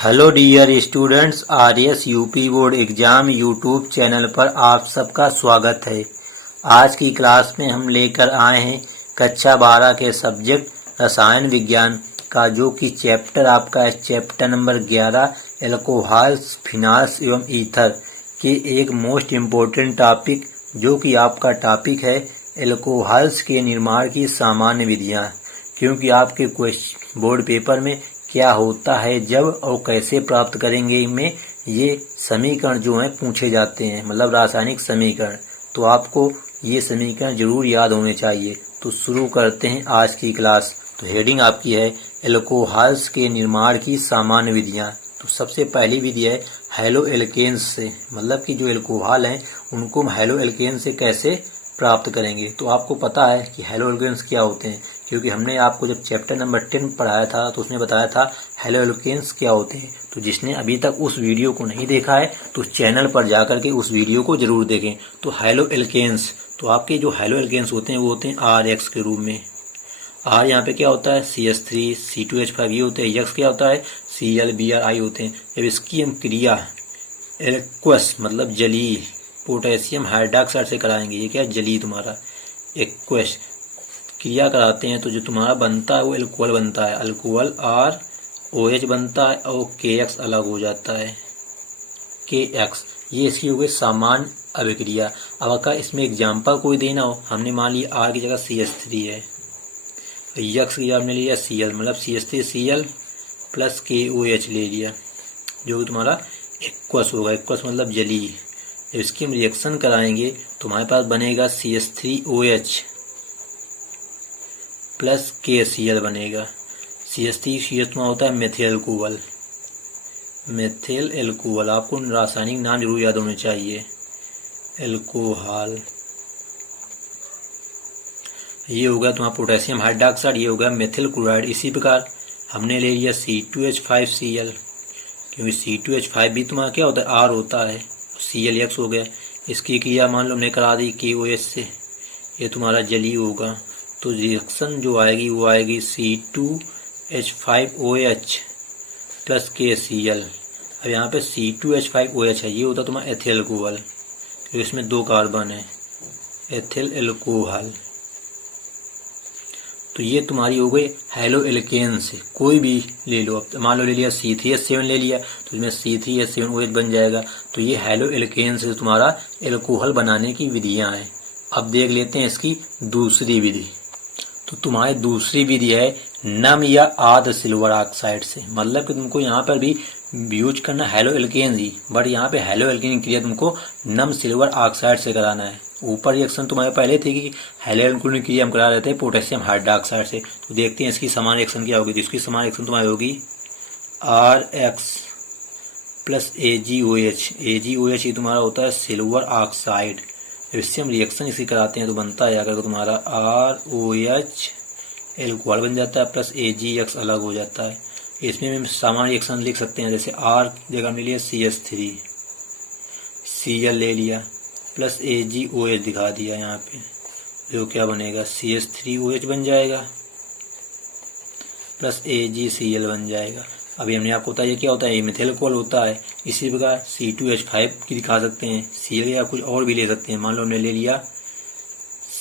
Hello dear students, RS UP board exam YouTube channel पर आप सबका स्वागत है। आज की क्लास में हम लेकर आए हैं कक्षा 12 के सब्जेक्ट रसायन विज्ञान का, जो कि चैप्टर आपका है चैप्टर नंबर 11 एल्कोहल्स, फिनाल्स एवं ईथर के एक मोस्ट इम्पोर्टेंट टॉपिक, जो कि आपका टॉपिक है एल्कोहल्स के निर्माण की सामान्य विधियाँ। क्योंकि आपके क्वेश्चन बोर्ड पेपर में क्या होता है, जब और कैसे प्राप्त करेंगे में ये समीकरण जो हैं पूछे जाते हैं, मतलब रासायनिक समीकरण। तो आपको ये समीकरण जरूर याद होने चाहिए। तो शुरू करते हैं आज की क्लास। तो हेडिंग आपकी है एल्कोहल्स के निर्माण की सामान्य विधियाँ। तो सबसे पहली विधि है हैलो एल्केन्स से, मतलब कि जो एल्कोहल हैं उनको हम हैलो एल्केन्स से कैसे प्राप्त करेंगे। तो आपको पता है कि हैलो एल्केन्स क्या होते हैं, क्योंकि हमने आपको जब चैप्टर नंबर 10 पढ़ाया था तो उसमें बताया था हैलो एल्केन्स क्या होते हैं। तो जिसने अभी तक उस वीडियो को नहीं देखा है तो चैनल पर जाकर के उस वीडियो को जरूर देखें। तो हैलो एल्केन्स, तो आपके जो हैलो एल्केन्स होते हैं वो होते हैं RX के रूप में। R यहाँ पे क्या होता है CH3 C2H5 ये होते हैं। X क्या होता है ClBrI होते हैं। जब इसकी हम क्रिया एक्वस मतलब जलीय पोटेशियम हाइड्रॉक्साइड से कराएंगे, ये क्या जलीय तुम्हारा एक्वस क्रिया कराते हैं, तो जो तुम्हारा बनता है वो एल्कोहल बनता है। अल्कोहल ROH बनता है और KX अलग हो जाता है KX। ये इसकी हो गई सामान्य अभिक्रिया। अब अगर इसमें एग्जाम्पल कोई देना हो, हमने मान लिया R की जगह CH3 है, X की जगह हमने लिया Cl, मतलब CH3Cl प्लस KOH ले लिया, जो कि तुम्हारा एक्वस होगा। एक्वस मतलब जलीय। जब इसकी हम रिएक्शन कराएंगे तो हमारे पास बनेगा CH3OH प्लस KCl बनेगा। CH3CH होता है मेथिल एल्कोहल। मेथिल एल्कोहल आपको रासायनिक नाम जरूर याद होने चाहिए, एल्कोहल। ये हो गया तुम्हारा पोटेशियम हाइड्रॉक्साइड, ये हो गया मेथिल क्लोराइड। इसी प्रकार हमने ले लिया C2H5Cl, क्योंकि C2H5 भी तुम्हारा क्या होता है R होता है, ClX हो गया। इसकी क्रिया मान लो हमने करा दी KOH से, ये तुम्हारा जलीय होगा। तो रिएक्शन जो आएगी वो आएगी C2H5OH प्लस KCl। अब यहाँ पे C2H5OH है, ये होता तुम्हारा एथिल एल्कोहल, तो इसमें 2 कार्बन है, एथिल एल्कोहल। तो ये तुम्हारी हो गई हैलो एल्केन्स। कोई भी ले लो, अब मान लो ले लिया C3H7 ले लिया, तो इसमें C3H7OH बन जाएगा। तो ये हैलो एल्केन्स से तुम्हारा एल्कोहल बनाने की विधियां हैं। अब देख लेते हैं इसकी दूसरी विधि। तो तुम्हारी दूसरी विधि है नम या आर्द्र सिल्वर ऑक्साइड से, मतलब कि तुमको यहाँ पर भी यूज करना हैलो एल्केन्स ही, बट यहाँ पे हैलो एल्केन क्रिया तुमको नम सिल्वर ऑक्साइड से कराना है। ऊपर रिएक्शन तुम्हारे पहले थी कि हैलो एल्केन क्रिया हम करा रहे थे पोटेशियम हाइड्रॉक्साइड से। तो देखते हैं इसकी समान रिएक्शन क्या होगी। तो इसकी समान रिएक्शन तुम्हारी होगी RX प्लस AgOH। AgOH ही तुम्हारा होता है सिल्वर ऑक्साइड। जब इससे हम रिएक्शन इसी कराते हैं तो बनता है अगर तुम्हारा ROH एल्कोहल बन जाता है प्लस AgX अलग हो जाता है। इसमें हम सामान्य रिएक्शन लिख सकते हैं, जैसे R जगह में लिया CH3 Cl ले लिया प्लस AgOH दिखा दिया यहाँ पे, जो क्या बनेगा CH3OH बन जाएगा प्लस AgCl बन जाएगा। अभी हमने आपको बताया क्या होता है, ये मेथिल एल्कोहल होता है। इसी प्रकार C2H5 की दिखा सकते हैं, Cl या कुछ और भी ले सकते हैं। मान लो हमने ले लिया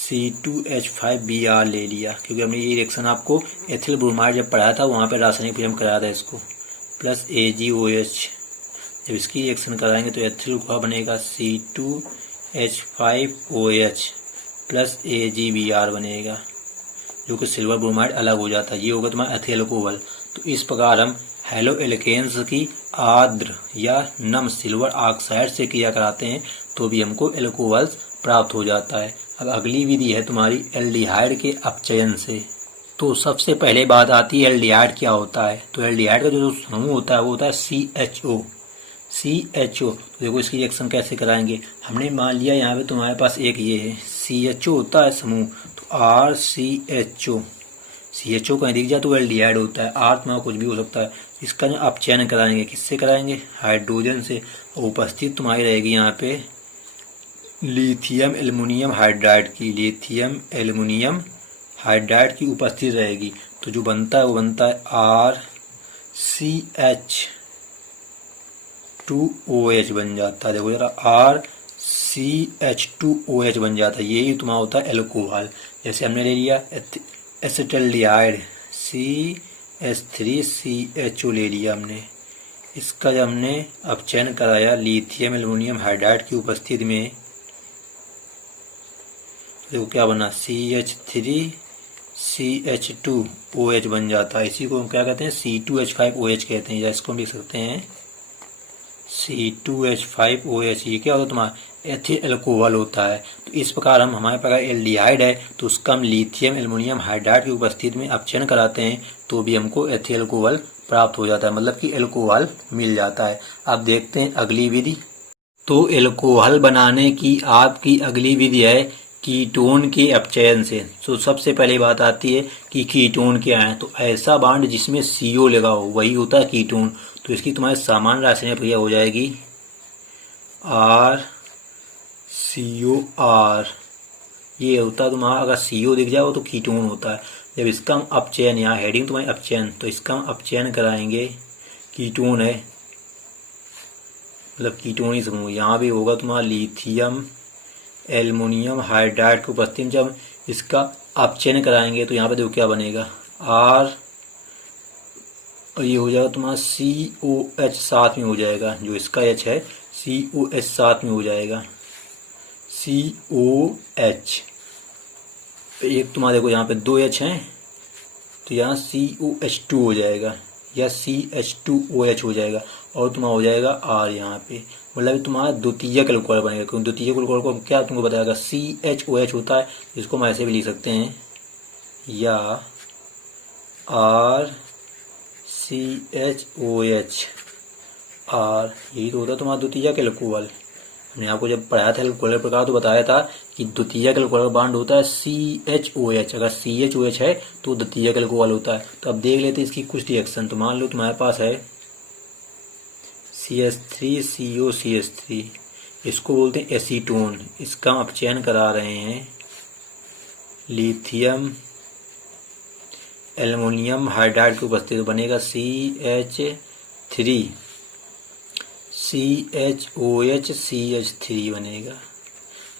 C2H5Br ले लिया, क्योंकि हमने ये रिएक्शन आपको एथिल ब्रोमाइड जब पढ़ाया था वहाँ पे रासायनिक विधि में कराया था इसको, प्लस AgOH। जब इसकी रिएक्शन कराएंगे तो एथिल एल्कोहल बनेगा C2H5OH प्लस AgBr बनेगा, जो कि सिल्वर ब्रोमाइड अलग हो जाता है। ये होगा तुम्हारा एथिल एल्कोहल। तो इस प्रकार हम हैलो एल्केन्स की आर्द्र या नम सिल्वर ऑक्साइड से क्रिया कराते हैं तो भी हमको एल्कोहल्स प्राप्त हो जाता है। अब अगली विधि है तुम्हारी एल्डिहाइड के अपचयन से। तो सबसे पहले बात आती है एल्डिहाइड क्या होता है। तो एल्डिहाइड का जो समूह होता है वो होता है CHO। तो देखो इसकी रिएक्शन कैसे कराएंगे। हमने मान लिया यहाँ पे तुम्हारे पास एक ये है CHO होता है समूह, तो CHO कहीं दिख जाए तो एल्डिहाइड होता है। R तुम्हारा कुछ भी हो सकता है। इसका जो अपचयन कराएंगे किससे कराएंगे, हाइड्रोजन से। उपस्थित तुम्हारी रहेगी यहाँ पे लिथियम एल्युमिनियम हाइड्राइड की उपस्थिति रहेगी। तो जो बनता है वो बनता है RCH CH2OH बन जाता है। देखो जरा RCH2OH बन जाता है, यही तुम्हारा होता है एल्कोहल। जैसे हमने ले लिया एसिटाल्डिहाइड CH3CHO ले लिया हमने, इसका जब हमने अपचयन कराया लिथियम एल्युमिनियम हाइड्राइड की उपस्थिति में, देखो क्या बना CH3CH2OH बन जाता है। इसी को हम क्या कहते हैं C2H5OH कहते हैं, या इसको हम लिख सकते हैं C2H5OH। ये क्या होता है तुम्हारा एथिल एल्कोहल होता है। तो इस प्रकार हमारे पास एल्डिहाइड है तो उसका हम लिथियम एल्युमिनियम हाइड्राइड की उपस्थिति में अपचयन कराते हैं तो भी हमको एथिल एल्कोहल प्राप्त हो जाता है, मतलब कि एल्कोहल मिल जाता है। अब देखते हैं अगली विधि। तो एल्कोहल बनाने की आपकी अगली विधि है कीटोन के अपचयन से। तो सबसे पहले बात आती है कि कीटोन क्या है। तो ऐसा बांड जिसमें CO लगा हो वही होता है कीटोन। तो इसकी तुम्हारी सामान्य रासायनिक क्रिया हो जाएगी RCOR। ये होता है तुम्हारा, अगर CO दिख जाए तो कीटोन होता है। जब इसका हम अपचयन, यहाँ हेडिंग तुम्हारी अपचयन, तो इसका हम अपचयन कराएंगे, कीटोन है मतलब कीटोनी समूह। यहाँ भी होगा तुम्हारा लिथियम एल्युमिनियम हाइड्राइड की उपस्थिति में जब इसका अपचयन कराएंगे तो यहाँ पे देखो क्या बनेगा R, और ये हो जाएगा तुम्हारा COH साथ में हो जाएगा, जो इसका H है COH साथ में हो जाएगा COH। एक तुम्हारा देखो यहाँ पे 2 H हैं तो यहाँ COH2 हो जाएगा या CH2OH हो जाएगा, और तुम्हारा हो जाएगा R यहाँ पे, मतलब तुम्हारा द्वितीयक एल्कोहल बनेगा। क्योंकि द्वितीयक एल्कोहल को क्या तुमको बताएगा CHOH होता है, इसको हम ऐसे भी लिख सकते हैं या RCHOH R, यही तो होता है तुम्हारा द्वितीयक एल्कोहल। हमने आपको जब पढ़ाया था एल्कोहल प्रकार तो बताया था कि द्वितीयक एल्कोहल का बांड होता है CHOH। अगर CHOH है तो द्वितीयक एल्कोहल होता है। तो अब देख लेते हैं इसकी कुछ रिएक्शन। तो मान लो तुम्हारे पास है CH3COCH3, इसको बोलते हैं एसीटोन। इसका हम अपचयन करा रहे हैं लिथियम एल्युमिनियम हाइड्राइड की उपस्थिति, बनेगा CH3CHOH CH3 बनेगा,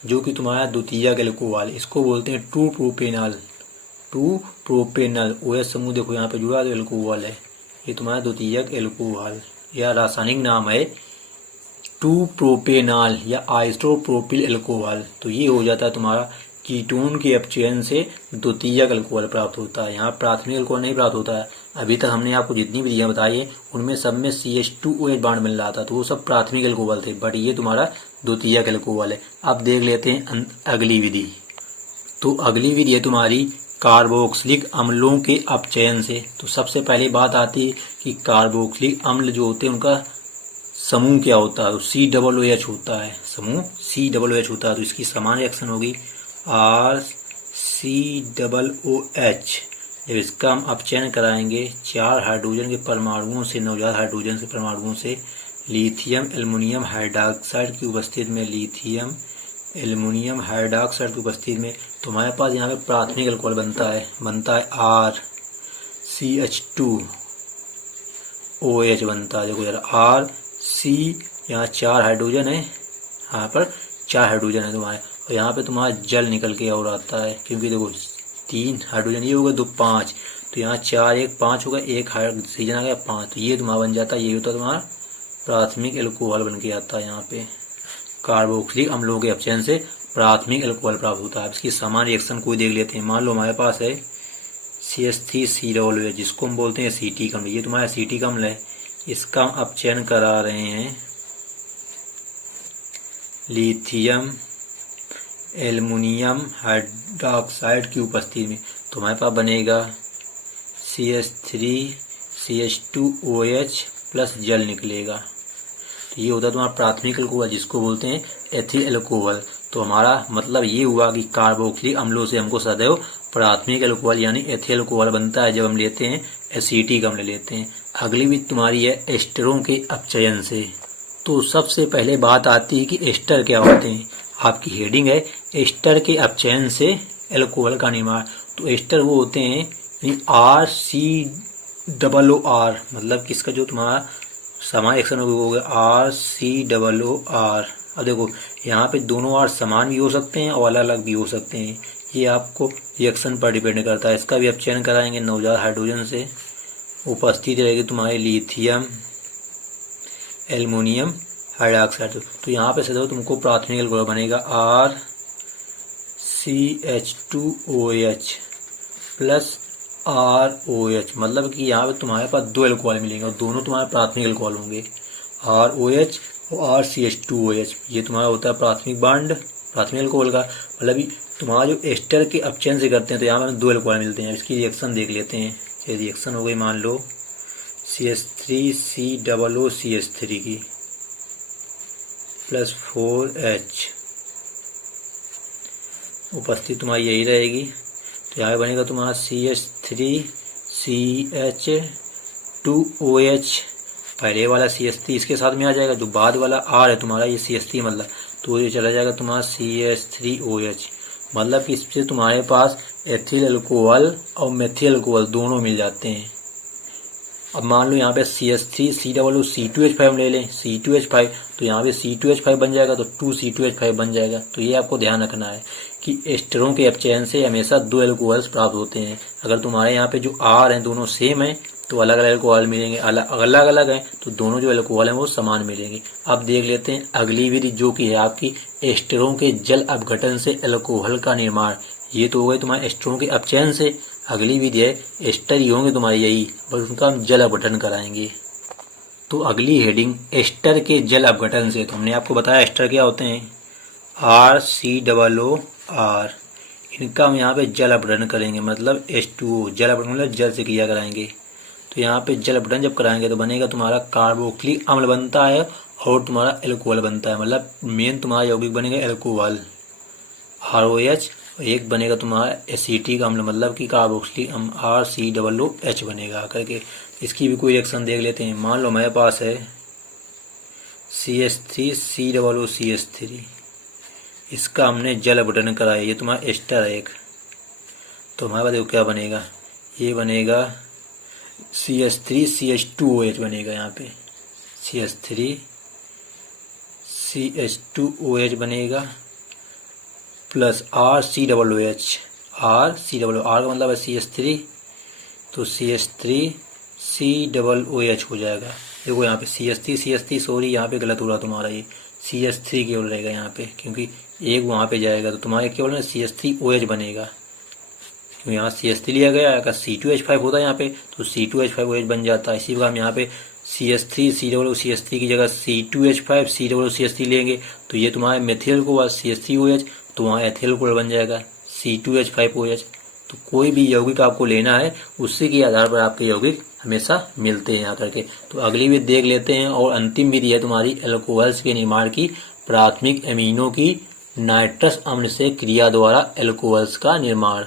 जो कि तुम्हारा द्वितीयक एल्कोहल। इसको बोलते हैं 2 प्रोपेनल OH समूह देखो यहाँ पे जुड़ा, तो एल्कोहल है, ये तुम्हारा द्वितीयक एल्कोहल। यह रासायनिक नाम है 2 प्रोपेनॉल या आइसोप्रोपिल एल्कोहल। तो ये हो जाता है तुम्हारा कीटोन के अपचयन से द्वितीयक एल्कोहल प्राप्त होता है। यहाँ प्राथमिक एल्कोहल नहीं प्राप्त होता है। अभी तक हमने आपको जितनी विधियां बताई है उनमें सब में CH2OH बांड मिल रहा था, तो वो सब प्राथमिक एल्कोहल थे, बट ये तुम्हारा द्वितीयक एल्कोहल है। अब देख लेते हैं अगली विधि। तो अगली विधि है तुम्हारी कार्बोक्सिलिक अम्लों के अपचयन से। तो सबसे पहले बात आती है कि कार्बोक्सिलिक अम्ल जो होते हैं उनका समूह क्या होता है। तो COOH होता है, समूह COOH होता है। तो इसकी समान रिएक्शन होगी RCOOH। जब इसका हम अपचयन कराएंगे 4 हाइड्रोजन के परमाणुओं से, नवजात हाइड्रोजन से परमाणुओं से लिथियम एल्युमिनियम हाइड्रॉक्साइड की उपस्थिति में, लिथियम एल्युमिनियम हाइड्रॉक्साइड की उपस्थिति में, तो हमारे पास यहाँ पे प्राथमिक एल्कोहल बनता है RCH2OH बनता है। देखो यार RC, यहाँ 4 हाइड्रोजन है, यहाँ पर 4 हाइड्रोजन है तुम्हारे, और यहाँ पे तुम्हारा जल निकल के और आता है, क्योंकि देखो 3 हाइड्रोजन ये होगा 2 5, तो यहाँ 4 1 5 होगा, 1 हाइड्रोजन आ गया 5, तो ये तुम्हारा बन जाता है, ये होता है तुम्हारा प्राथमिक एल्कोहल बन के आता है। यहाँ पे कार्बोक्सिलिक अम्लों के अपचयन से प्राथमिक एल्कोहल प्राप्त होता है। इसकी समान रिएक्शन कोई देख लेते हैं। मान लो हमारे पास है CH3COOH, जिसको हम बोलते हैं एसिटिक अम्ल। ये तुम्हारा एसिटिक अम्ल है, इसका हम अपचयन करा रहे हैं लिथियम एल्युमिनियम हाइड्रॉक्साइड की उपस्थिति में। तो हमारे पास बनेगा CH3CH2OH प्लस जल निकलेगा। तो ये होता है तुम्हारा प्राथमिक एल्कोहल, जिसको बोलते हैं एथिल एल्कोहल। तो हमारा मतलब ये हुआ कि कार्बोक्सिलिक अम्लों से हमको सदैव प्राथमिक एल्कोहल यानी एथिल एल्कोहल बनता है जब हम लेते हैं एसिटिक अम्ल लेते हैं। अगली भी तुम्हारी है एस्टरों के अपचयन से। तो सबसे पहले बात आती है कि एस्टर क्या होते हैं। आपकी हेडिंग है एस्टर के अपचयन से एल्कोहल का निर्माण। तो एस्टर वो होते हैं RCOOR, मतलब किसका जो तुम्हारा समान रिएक्शन हो गया RCOOR। अब देखो यहाँ पे दोनों R समान भी हो सकते हैं और अलग अलग भी हो सकते हैं, ये आपको रिएक्शन पर डिपेंड करता है। इसका भी आप चयन कराएंगे नवजात हाइड्रोजन से। उपस्थित रहेगी तुम्हारे लिथियम एल्युमिनियम हाइड्रोक्साइड। तो यहाँ पे से तुमको प्राथमिक एल्कोहल बनेगा RCH2OH प्लस ROH, मतलब कि यहाँ पे तुम्हारे पास दो एल्कोहल मिलेंगे और दोनों तुम्हारे प्राथमिक एल्कोहल होंगे, ROH और RCH2OH। ये तुम्हारा होता है प्राथमिक बांड प्राथमिक एल्कोहल का। मतलब तुम्हारा जो एस्टर के अपचयन से करते हैं तो यहाँ पे दो एल्कोहल मिलते हैं। इसकी रिएक्शन देख लेते हैं। ये रिएक्शन हो गई मान लो CH3COOCH3 की प्लस 4H, उपस्थित तुम्हारी यही रहेगी। तो यहाँ बनेगा तुम्हारा CH3CH2OH, पहले वाला CH3 इसके साथ में आ जाएगा, जो बाद वाला R है तुम्हारा ये CH3 मतलब, तो ये चला जाएगा तुम्हारा CH3OH। मतलब कि इससे तुम्हारे पास एथिल अल्कोहल और मेथिल अल्कोहल दोनों मिल जाते हैं। अब मान लो यहाँ पे CH3COOC2H5 ले लें, C2H5, तो यहाँ पे C2H5 बन जाएगा तो 2C2H5 बन जाएगा। तो ये आपको ध्यान रखना है कि एस्टरों के अपचयन से हमेशा दो एल्कोहल्स प्राप्त होते हैं। अगर तुम्हारे यहाँ पे जो R हैं दोनों सेम हैं तो अलग अलग एल्कोहल मिलेंगे, अलग अलग हैं तो दोनों जो एल्कोहल हैं वो समान मिलेंगे। अब देख लेते हैं अगली विधि जो कि है आपकी एस्टरों के जल अपघटन से एल्कोहल का निर्माण। ये तो हो गए तुम्हारे एस्टरों के अपचयन से। अगली विधि है एस्टर ही होंगे तुम्हारे यही, बस उनका हम जल अपघटन कराएंगे। तो अगली हेडिंग एस्टर के जल अपघटन से। तो हमने आपको बताया एस्टर क्या होते हैं, RCOOR। इनका हम यहाँ पे जल अपघटन करेंगे, मतलब H2O, जल अपघटन मतलब जल से क्रिया कराएंगे। तो यहाँ पे जल अपघटन जब कराएंगे तो बनेगा तुम्हारा कार्बोक्सिलिक अम्ल बनता है और तुम्हारा एल्कोहल बनता है। मतलब मेन तुम्हारा यौगिक बनेगा एल्कोहल ROH, एक बनेगा तुम्हारा एसिटिक अम्ल मतलब कि कार्बोक्सिलिक अम्ल RCOOH बनेगा करके। इसकी भी कोई रिएक्शन देख लेते हैं। मान लो मेरे पास है CH3COOCH3, इसका हमने जल अपघटन कराया, ये तुम्हारा एस्टर है एक। तो हमारे पास देखो क्या बनेगा, ये बनेगा CH3CH2OH बनेगा। यहाँ पे CH3CH2OH बनेगा प्लस RCOOH। R का मतलब है CH3, तो CH3COOH हो जाएगा। देखो यहाँ पे CH3 सॉरी यहाँ पे गलत हो रहा तुम्हारा, ये CH3 केवल रहेगा यहाँ पे, क्योंकि एक वहाँ पे जाएगा तो तुम्हारे केवल में CH3OH बनेगा। क्योंकि यहाँ CH3 लिया गया, अगर C2H5 होता है यहाँ पे तो C2H5OH बन जाता है। इसी प्रकार हम यहाँ पे CH3COOCH3 की जगह C2H5COOCH3 लेंगे तो ये तुम्हारे मेथिल को CH3OH, तो वहाँ एथिल को बन जाएगा C2H5OH। तो कोई भी यौगिक आपको लेना है उसी के आधार पर आपके यौगिक हमेशा मिलते हैं यहाँ करके। तो अगली विधि देख लेते हैं और अंतिम विधि है तुम्हारी एल्कोहल्स के निर्माण की। प्राथमिक एमिनो की नाइट्रस अम्ल से क्रिया द्वारा एल्कोहल्स का निर्माण।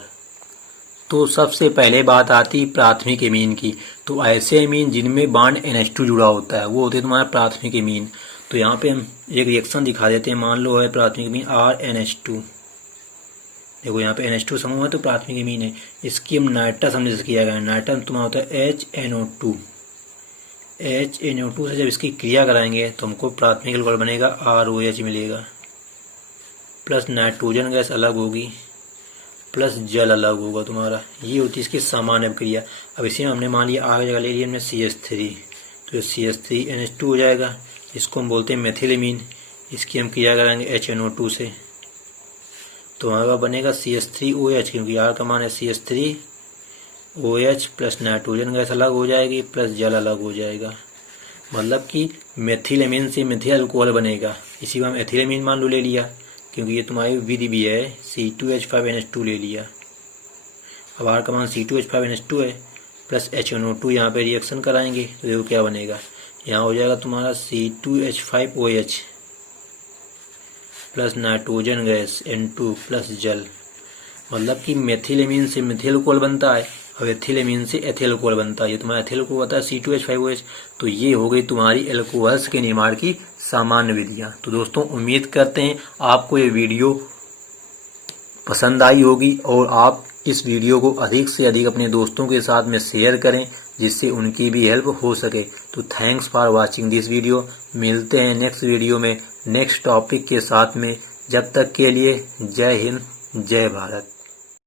तो सबसे पहले बात आती प्राथमिक एमीन की। तो ऐसे एमीन जिनमें बांड NH2 जुड़ा होता है वो होते हैं तुम्हारा प्राथमिक एमीन। तो यहाँ पे हम एक रिएक्शन दिखा देते हैं। मान लो है प्राथमिक एमीन RNH2, देखो यहाँ पे NH2 समूह है तो प्राथमिक एमीन है। इसकी हम नाइट्रस अम्ल से किया गया है। नाइट्रस तुम्हारा होता है HNO2। HNO2 से जब इसकी क्रिया कराएंगे तो हमको प्राथमिक एल्कोहल बनेगा ROH मिलेगा, प्लस नाइट्रोजन गैस अलग होगी, प्लस जल अलग होगा तुम्हारा। ये होती है इसकी सामान्य क्रिया। अब इसी में हमने मान लिया आगे जगह ले लिया हमने CH3, तो CH3NH2 हो जाएगा। इसको हम बोलते हैं मेथिल एमीन। इसकी हम क्रिया कराएंगे HNO2 से, तो हमारे पास बनेगा CH3OH, क्योंकि R का मान है CH3OH, प्लस नाइट्रोजन गैस अलग हो जाएगी, प्लस जल अलग हो जाएगा। मतलब कि मेथिल एमीन से मेथिल अल्कोहल बनेगा। इसी को हम एथिल एमीन मान लो ले लिया, क्योंकि ये तुम्हारी विधि भी है। C2H5NH2 ले लिया। अब R का मान C2H5NH2 है, प्लस HNO2 यहाँ पे रिएक्शन कराएंगे तो देखो क्या बनेगा। यहाँ हो जाएगा तुम्हारा C2H5OH plus nitrogen gas N2 plus जल। मतलब कि मेथिल एमीन से मेथिल अल्कोहल बनता है और एथिल एमीन से एथिल अल्कोहल बनता है। ये तुम्हारा एथिल अल्कोहल होता है C2H5OH। तो ये हो गई तुम्हारी एल्कोहल्स के निर्माण की सामान्य विधियां। तो दोस्तों उम्मीद करते हैं आपको ये वीडियो पसंद आई होगी और आप इस वीडियो को अधिक से अधिक अपने दोस्तों के साथ में शेयर करें जिससे उनकी भी हेल्प हो सके। तो thanks for watching this video. मिलते हैं नेक्स्ट वीडियो में नेक्स्ट टॉपिक के साथ में। जब तक के लिए जय हिंद, जय भारत।